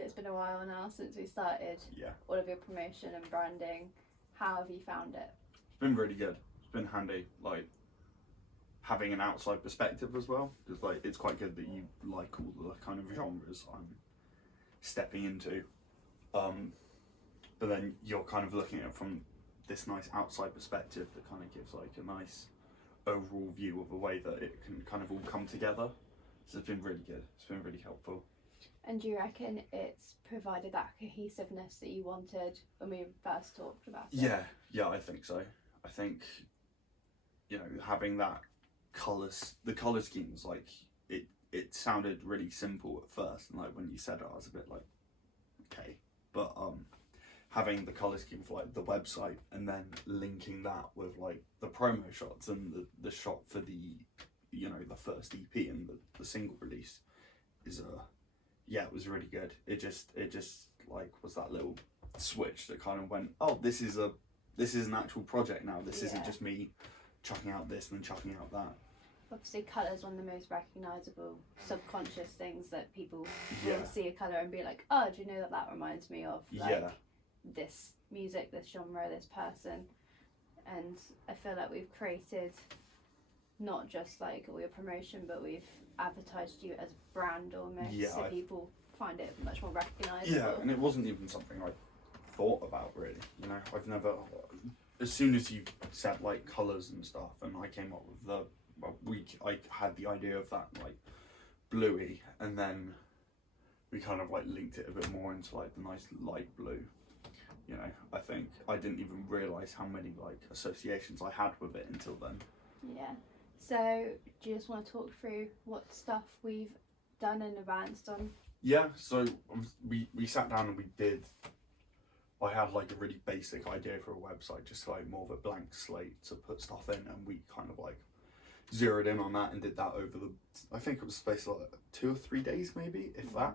obviously it's been a while now since we started all of your promotion and branding. How have you found it? It's been really good. It's been handy, like having an outside perspective as well, because like it's quite good that you like all the kind of genres I'm stepping into, but then you're kind of looking at it from this nice outside perspective that kind of gives like a nice overall view of a way that it can kind of all come together. So it's been really good. It's been really helpful. And do you reckon it's provided that cohesiveness that you wanted when we first talked about it? Yeah, I think so. I think, you know, having that the colour schemes, like it sounded really simple at first, and like when you said it I was a bit like, okay, but having the colour scheme for like the website and then linking that with like the promo shots and the shot for the, you know, the first EP and the single release is it was really good. It just like was that little switch that kind of went, oh, this is an actual project now. This isn't just me chucking out this and then chucking out that. Obviously colour's one of the most recognisable subconscious things that people will see a colour and be like, oh, do you know that reminds me of like this music, this genre, this person. And I feel like we've created not just like all your promotion, but we've advertised you as a brand almost, so people find it much more recognisable. Yeah, and it wasn't even something I thought about really, you know. I've never, as soon as you said like colours and stuff and I came up with I had the idea of that like bluey, and then we kind of like linked it a bit more into like the nice light blue. You know, I think I didn't even realise how many like associations I had with it until then. Yeah. So do you just want to talk through what stuff we've done and advanced on? Yeah, so we sat down and I had like a really basic idea for a website, just like more of a blank slate to put stuff in, and we kind of like zeroed in on that and did that over I think it was space like 2 or 3 days maybe, if that.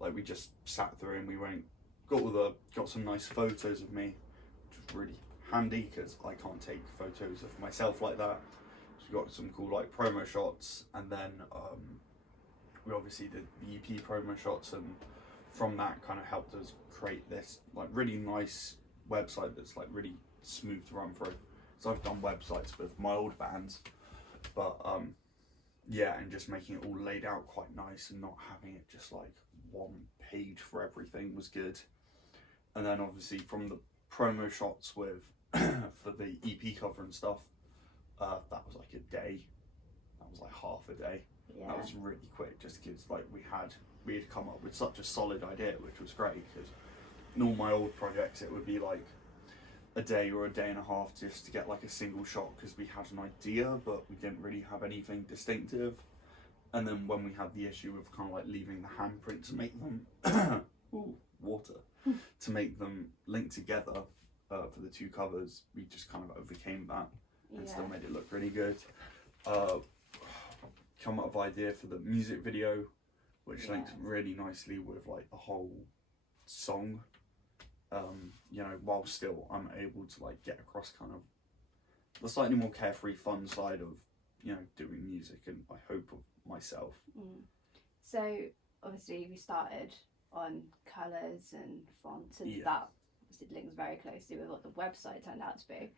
Like we just sat through and we got some nice photos of me, which was really handy because I can't take photos of myself like that. So we got some cool like promo shots, and then we obviously did the EP promo shots, and from that kind of helped us create this like really nice website that's like really smooth to run through. So I've done websites with my old bands, but and just making it all laid out quite nice and not having it just like one page for everything was good. And then obviously from the promo shots with for the EP cover and stuff, that was like a day. That was like half a day. Yeah. That was really quick, just because like we had come up with such a solid idea, which was great. Because in all my old projects, it would be like a day or a day and a half just to get like a single shot, because we had an idea, but we didn't really have anything distinctive. And then when we had the issue of kind of like leaving the handprint to make them to make them link together for the two covers, we just kind of overcame that and still made it look really good. Come up with idea for the music video, which links really nicely with like the whole song. You know, while still I'm able to like get across kind of the slightly more carefree fun side of, you know, doing music, and I hope of myself. So obviously we started on colours and fonts, and that obviously links very closely with what the website turned out to be.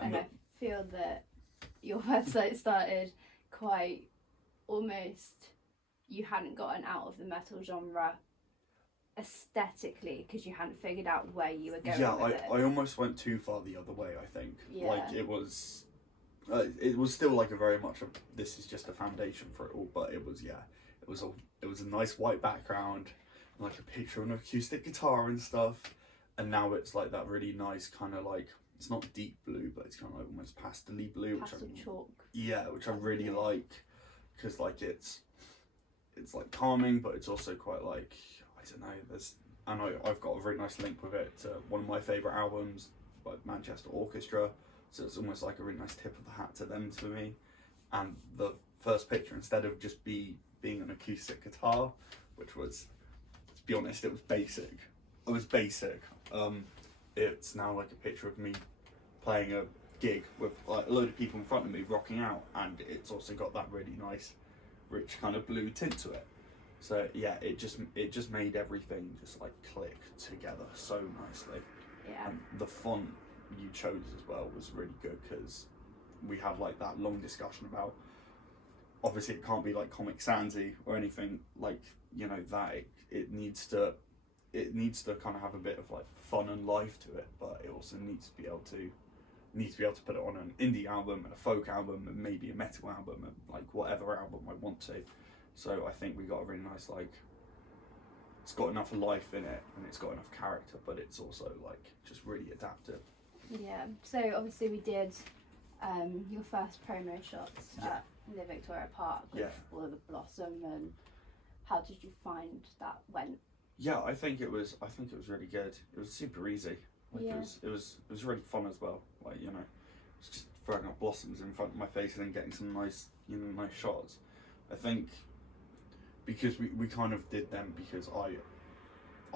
And I feel that your website started quite almost, you hadn't gotten out of the metal genre aesthetically because you hadn't figured out where you were going with it. I almost went too far the other way, I think. Like it was still like a very much of, this is just a foundation for it all, but it was a nice white background, like a picture of an acoustic guitar and stuff, and now it's like that really nice kind of like, it's not deep blue, but it's kind of like almost pastel-y blue, which I really like, because like it's like calming, but it's also quite like, I don't know, I've got a very nice link with it to one of my favourite albums, like Manchester Orchestra, so it's almost like a really nice tip of the hat to them for me. And the first picture, instead of just being an acoustic guitar, which was, to be honest, it was basic. It's now like a picture of me playing a gig with like a load of people in front of me rocking out, and it's also got that really nice rich kind of blue tint to it. So yeah, it just made everything just like click together so nicely. Yeah. And the font you chose as well was really good, because we had like that long discussion about, obviously it can't be like Comic Sansy or anything like, you know, that it needs to kind of have a bit of like fun and life to it, but it also needs to be able to put it on an indie album and a folk album and maybe a metal album and like whatever album I want to. So I think we got a really nice, like, it's got enough life in it and it's got enough character, but it's also like just really adaptive. Yeah, so obviously we did your first promo shots at the Victoria Park with all of the blossom, and how did you find that went? Yeah, I think it was really good. It was super easy. Like it was really fun as well. Like, you know, it's just throwing up blossoms in front of my face and then getting some nice shots. I think because we kind of did them because I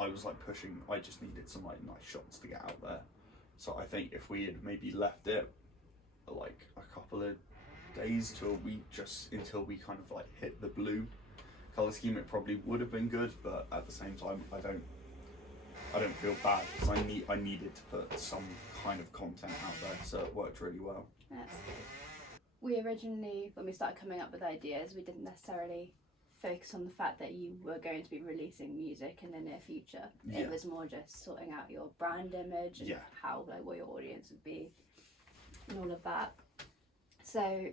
was like pushing. I just needed some like nice shots to get out there. So I think if we had maybe left it like a couple of days to a week just until we kind of like hit the blue colour scheme, it probably would have been good. But at the same time, I don't feel bad, because I needed to put some kind of content out there, so it worked really well. That's good. We originally, when we started coming up with ideas, we didn't necessarily focus on the fact that you were going to be releasing music in the near future. Yeah. It was more just sorting out your brand image and how, like, what your audience would be and all of that. So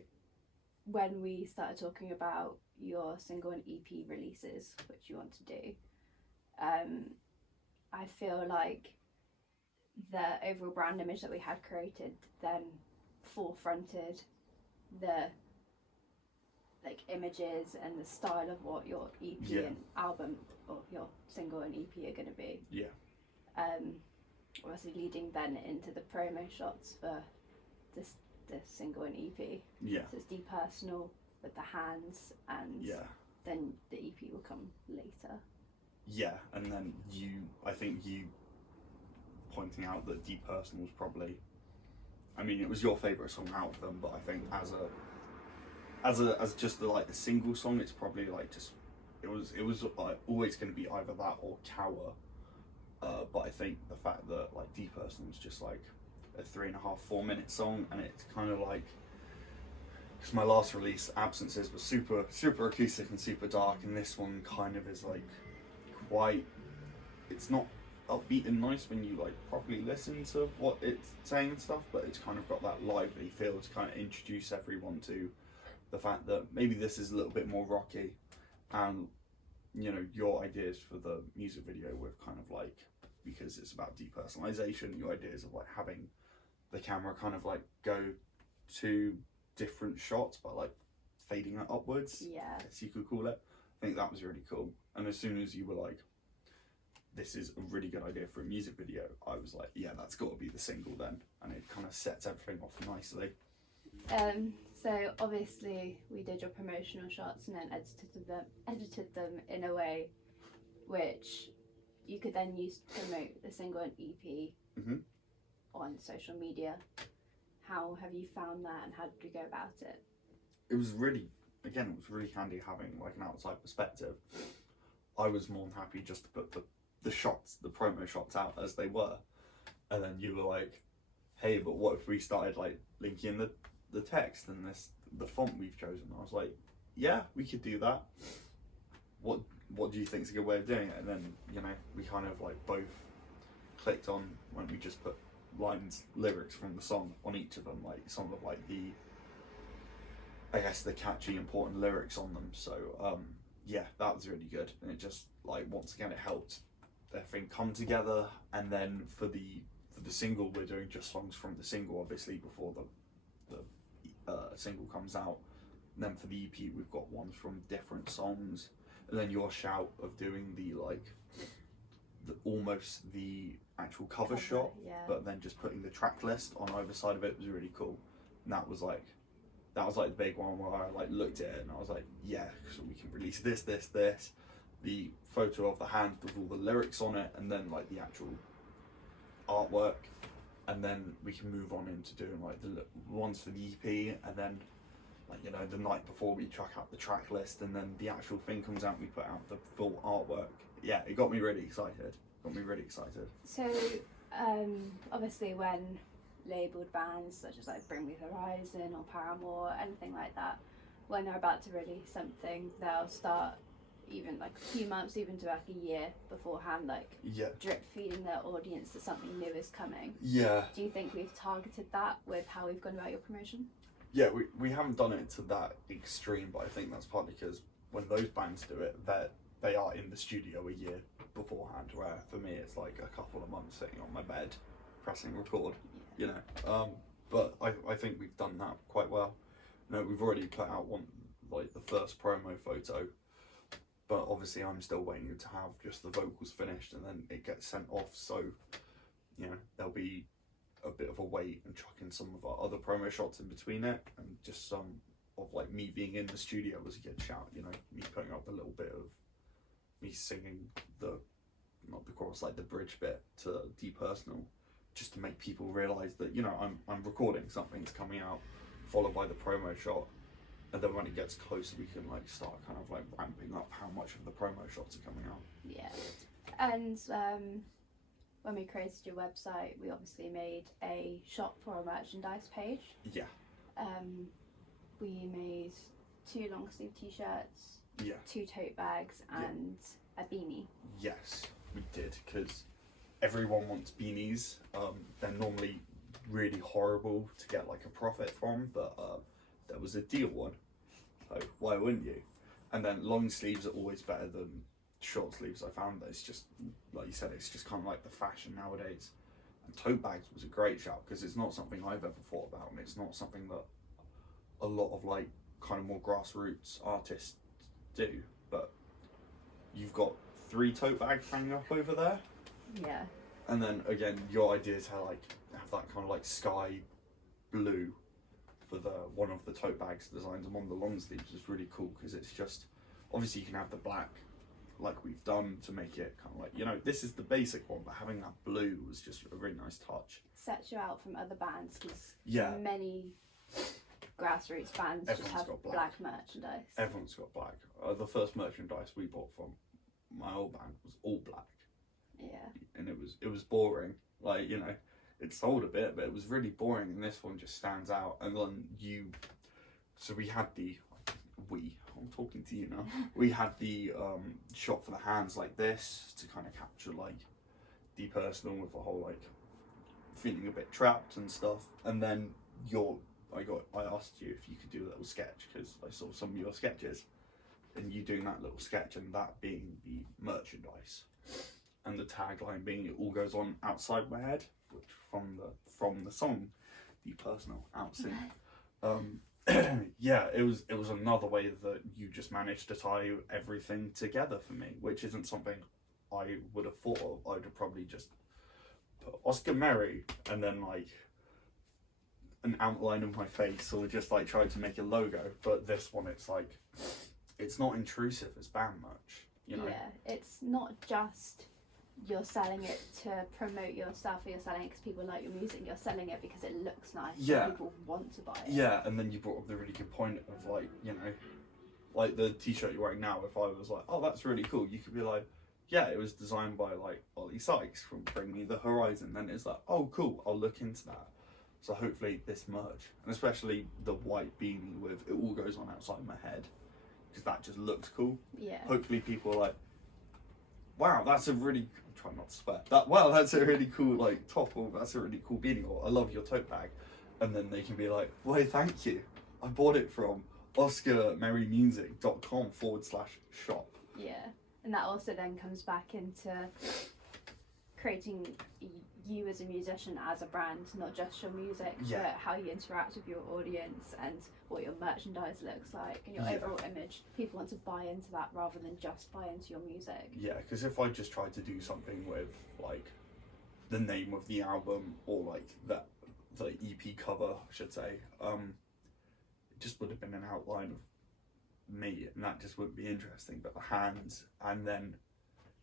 when we started talking about your single and EP releases, which you want to do, I feel like the overall brand image that we had created then forefronted the like images and the style of what your EP and album, or your single and EP are going to be. Yeah. Obviously leading then into the promo shots for the single and EP. Yeah. So it's depersonal with the hands, and then the EP will come later. Yeah, and then I think you pointing out that Depersonal was probably, I mean, it was your favourite song out of them, but I think as just like a single song, it's probably like just, it was always going to be either that or Cower. But I think the fact that like Depersonal was just like a 3.5-4 minute song, and it's kind of like, because my last release, Absences, was super acoustic and super dark, and this one kind of is like quite, it's not upbeat and nice when you like properly listen to what it's saying and stuff, but it's kind of got that lively feel to kind of introduce everyone to the fact that maybe this is a little bit more rocky. And you know, your ideas for the music video were kind of like, because it's about depersonalization, your ideas of like having the camera kind of like go to different shots but like fading it upwards, as you could call it. I think that was really cool. And as soon as you were like, this is a really good idea for a music video, I was like, yeah, that's got to be the single then, and it kind of sets everything off nicely. So obviously we did your promotional shots and then edited them in a way which you could then use to promote the single and EP on social media. How have you found that, and how did you go about it? It was really handy having like an outside perspective. I was more than happy just to put the shots, the promo shots out as they were, and then you were like, hey, but what if we started like linking the text and the font we've chosen? I was like, yeah, we could do that. What do you think is a good way of doing it? And then, you know, we kind of like both clicked on when we just put lyrics from the song on each of them, like some of like the, I guess, the catchy important lyrics on them. So yeah, that was really good, and it just like, once again, it helped everything come together. And then for the single, we're doing just songs from the single, obviously, before the single comes out. And then for the EP, we've got ones from different songs, and then your shout of doing the like almost the actual cover shot, but then just putting the track list on either side of it was really cool. And that was like the big one where I like looked at it and I was like, yeah, so we can release this, the photo of the hand with all the lyrics on it, and then like the actual artwork, and then we can move on into doing like the ones for the EP, and then like, you know, the night before we track out the track list, and then the actual thing comes out, we put out the full artwork. Yeah, it got me really excited. So, obviously when labelled bands such as like Bring Me the Horizon or Paramore, anything like that, when they're about to release something, they'll start even like a few months, even to like a year beforehand, like drip feeding their audience that something new is coming. Yeah. Do you think we've targeted that with how we've gone about your promotion? Yeah, we haven't done it to that extreme, but I think that's partly because when those bands do it, they are in the studio a year beforehand, where for me it's like a couple of months sitting on my bed pressing record, you know. But I think we've done that quite well. You know, we've already put out the first promo photo, but obviously I'm still waiting to have just the vocals finished, and then it gets sent off, so, you know, there'll be a bit of a wait and chuck in some of our other promo shots in between it, and just some of like me being in the studio as a good shout, you know, me putting up a little bit of me singing not the chorus, like the bridge bit to Depersonal, just to make people realise that, you know, I'm recording, something's coming out, followed by the promo shot, and then when it gets closer we can like start kind of like ramping up how much of the promo shots are coming out. Yeah. And when we created your website, we obviously made a shop for our merchandise page. Yeah. We made 2 long sleeve t-shirts, 2 tote bags, and a beanie. Yes, we did, because everyone wants beanies. They're normally really horrible to get like a profit from, but there was a deal one, so why wouldn't you? And then long sleeves are always better than short sleeves. I found that it's just, like you said, it's just kind of like the fashion nowadays. And tote bags was a great shout, because it's not something I've ever thought about, and it's not something that a lot of like kind of more grassroots artists do. But you've got 3 tote bags hanging up over there. Yeah. And then again, your idea to like have that kind of like sky blue for one of the tote bags designs and one of the long sleeves is really cool, because it's just, obviously you can have the black like we've done to make it kind of like, you know, this is the basic one, but having that blue was just a really nice touch. Sets you out from other bands, because many grassroots bands just have black merchandise. Everyone's got black. The first merchandise we bought from my old band was all black. Yeah. And it was boring. Like, you know, it sold a bit, but it was really boring, and this one just stands out. And then so we had I'm talking to you now. We had the shot for the hands like this to kind of capture like Depersonal with the whole like feeling a bit trapped and stuff. And then I asked you if you could do a little sketch, because I saw some of your sketches, and you doing that little sketch, and that being the merchandise, and the tagline being "It all goes on outside my head," which from the song Depersonal, out soon. Yeah, it was another way that you just managed to tie everything together for me, which isn't something I would have thought of. I'd have probably just put Oscar Merry and then like an outline of my face, or just like tried to make a logo. But this one, it's like, it's not intrusive as band merch, you know? Yeah, it's not just you're selling it to promote your stuff, or you're selling it because people like your music, you're selling it because it looks nice, and people want to buy it. Yeah, and then you brought up the really good point of like, you know, like the t-shirt you're wearing now, if I was like, oh, that's really cool, you could be like, yeah, it was designed by like Ollie Sykes from Bring Me the Horizon. Then it's like, oh cool, I'll look into that. So hopefully this merch, and especially the white beanie with "It all goes on outside my head," because that just looks cool. Yeah. Hopefully people are like, wow, that's a really, I'm trying not to swear, that's a really cool like top, or that's a really cool beanie, or I love your tote bag. And then they can be like, well, thank you. I bought it from oscarmerrymusic.com/shop. Yeah. And that also then comes back into creating you as a musician, as a brand, not just your music, but how you interact with your audience and what your merchandise looks like and your overall image. People want to buy into that rather than just buy into your music. Yeah, because if I just tried to do something with like the name of the album, or like the EP cover, I should say, it just would have been an outline of me, and that just wouldn't be interesting. But the hands, and then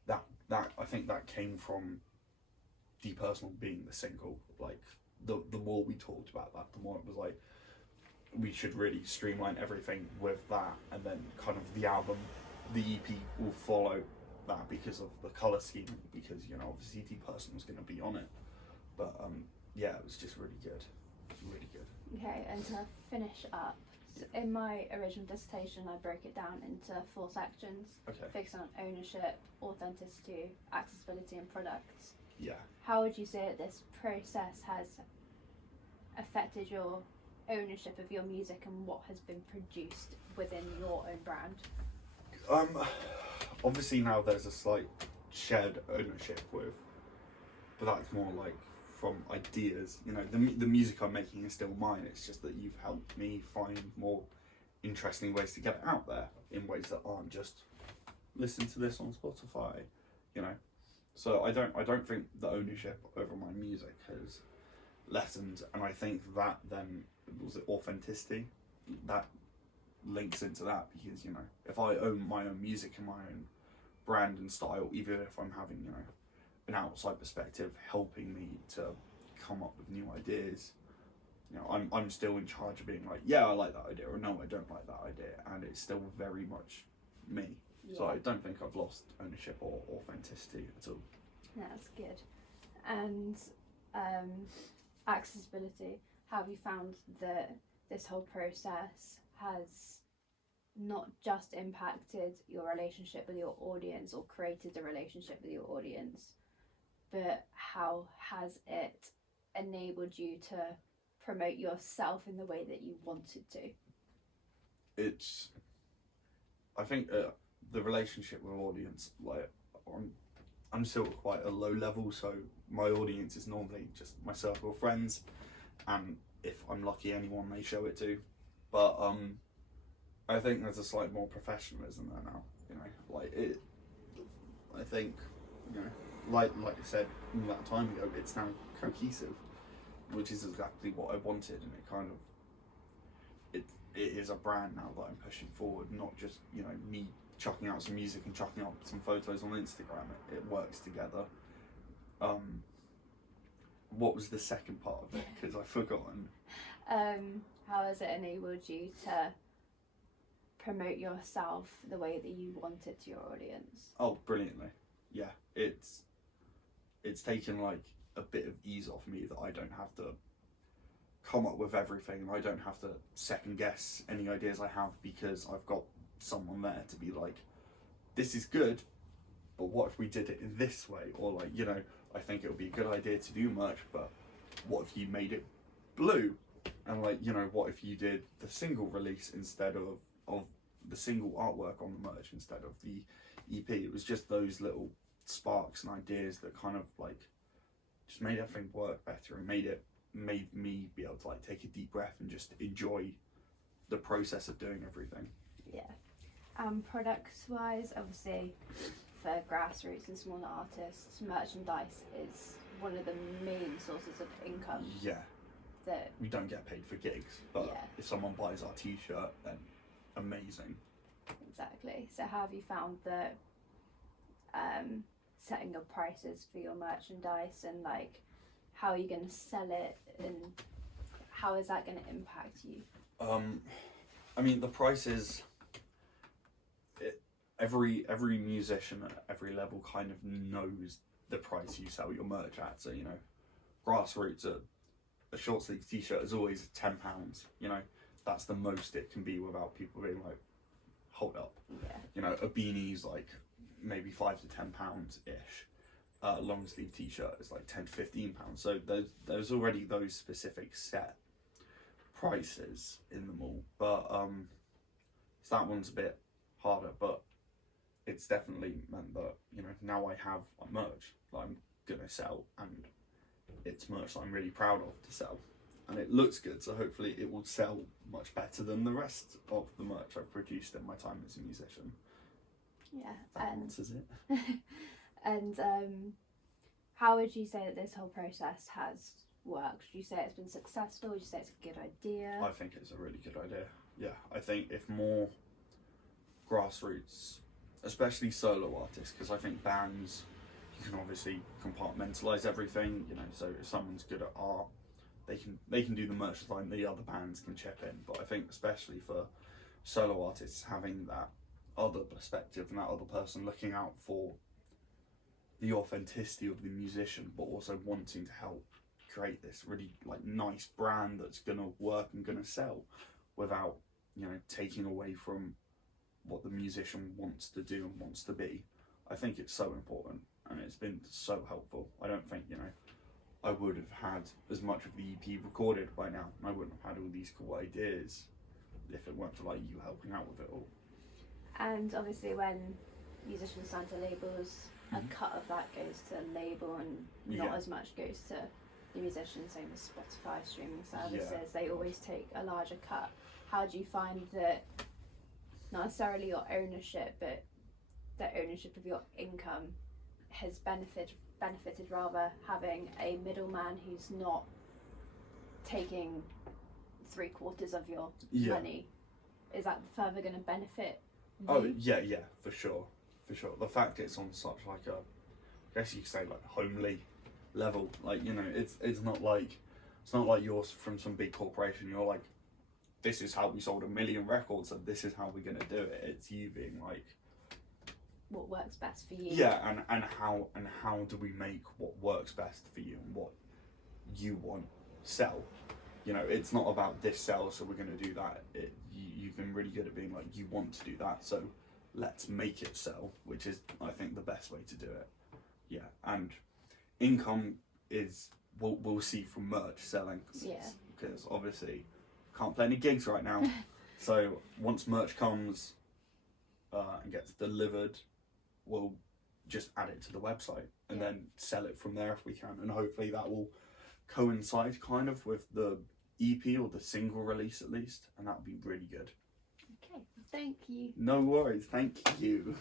that I think that came from Depersonal being the single. Like the more we talked about that, the more it was like, we should really streamline everything with that, and then kind of the album, the EP will follow that because of the colour scheme, because, you know, obviously the person was going to be on it. But yeah, it was just really good. It was really good. Okay, and to finish up, in my original dissertation I broke it down into 4 sections. Okay. Focusing on ownership, authenticity, accessibility and products. Yeah. How would you say that this process has affected your ownership of your music and what has been produced within your own brand? Obviously now there's a slight shared ownership with, but that's more like from ideas. You know, the music I'm making is still mine. It's just that you've helped me find more interesting ways to get it out there in ways that aren't just listen to this on Spotify. You know, so I don't think the ownership over my music has lessened, and I think that then was it authenticity that links into that, because, you know, if I own my own music and my own brand and style, even if I'm having, you know, an outside perspective helping me to come up with new ideas, you know, I'm still in charge of being like, yeah, I like that idea, or no, I don't like that idea, and it's still very much me. Yeah. So I don't think I've lost ownership or authenticity at all. That's good. And accessibility, how have you found that this whole process has not just impacted your relationship with your audience or created a relationship with your audience, but how has it enabled you to promote yourself in the way that you wanted to? I think the relationship with audience, like, I'm still at quite a low level, so my audience is normally just my circle of friends, and if I'm lucky, anyone they show it to. But I think there's a slight more professionalism there now. You know, like it. I think, you know, like I said all that time ago, it's now cohesive, which is exactly what I wanted, and it kind of it is a brand now that I'm pushing forward, not just, you know, me chucking out some music and chucking out some photos on Instagram. It works together. What was the second part of it? Because I've forgotten. How has it enabled you to promote yourself the way that you want it to your audience? Oh, brilliantly. Yeah, it's taken like a bit of ease off me that I don't have to come up with everything, and I don't have to second guess any ideas I have, because I've got someone there to be like, this is good, but what if we did it in this way? Or like, you know, I think it would be a good idea to do merch, but what if you made it blue? And like, you know, what if you did the single release instead of the single artwork on the merch instead of the EP? It was just those little sparks and ideas that kind of like just made everything work better, and made me be able to like take a deep breath and just enjoy the process of doing everything. Yeah. Products wise, obviously for grassroots and smaller artists, merchandise is one of the main sources of income. Yeah. That we don't get paid for gigs, but yeah, if someone buys our t-shirt, then amazing. Exactly. So how have you found that setting up prices for your merchandise, and like how are you going to sell it, and how is that going to impact you? I mean, the prices, every musician at every level kind of knows the price you sell your merch at. So, you know, grassroots, a short sleeve t-shirt is always £10. You know, that's the most it can be without people being like, hold up. Yeah. You know, a beanie's like maybe £5 to £10 ish. Long sleeve t-shirt is like £10 to £15. So there's already those specific set prices in them all. But so that one's a bit harder, but it's definitely meant that, you know, now I have a merch that I'm gonna sell, and it's merch that I'm really proud of to sell, and it looks good, so hopefully it will sell much better than the rest of the merch I've produced in my time as a musician. Yeah. That answers it. And how would you say that this whole process has worked? Would you say it's been successful? Would you say it's a good idea? I think it's a really good idea. Yeah, I think if more grassroots, especially solo artists, because I think bands, you can obviously compartmentalise everything, you know, so if someone's good at art, they can do the merch design, the other bands can chip in. But I think especially for solo artists, having that other perspective and that other person looking out for the authenticity of the musician, but also wanting to help create this really like nice brand that's gonna work and gonna sell without, you know, taking away from what the musician wants to do and wants to be. I think it's so important, and it's been so helpful. I don't think, you know, I would have had as much of the EP recorded by now, and I wouldn't have had all these cool ideas if it weren't for like you helping out with it all. And obviously when musicians sign to labels, a cut of that goes to label and not as much goes to the musician. Same with Spotify streaming services, they always take a larger cut. How do you find that not necessarily your ownership, but the ownership of your income has benefited rather having a middleman who's not taking 3/4 of your money? Is that further going to benefit you? Oh yeah, for sure. The fact it's on such like a, I guess you could say like homely level, like, you know, it's not like you're from some big corporation. You're like, this is how we sold 1 million records, and this is how we're gonna do it. It's you being like, what works best for you? Yeah, and how do we make what works best for you and what you want sell? You know, it's not about this sell, so we're gonna do that. You've been really good at being like, you want to do that, so let's make it sell, which is, I think, the best way to do it. Yeah, and income is we'll see from merch selling. Because obviously can't play any gigs right now. So once merch comes and gets delivered, we'll just add it to the website and then sell it from there if we can, and hopefully that will coincide kind of with the EP or the single release at least, and that would be really good. Okay, thank you. No worries, thank you.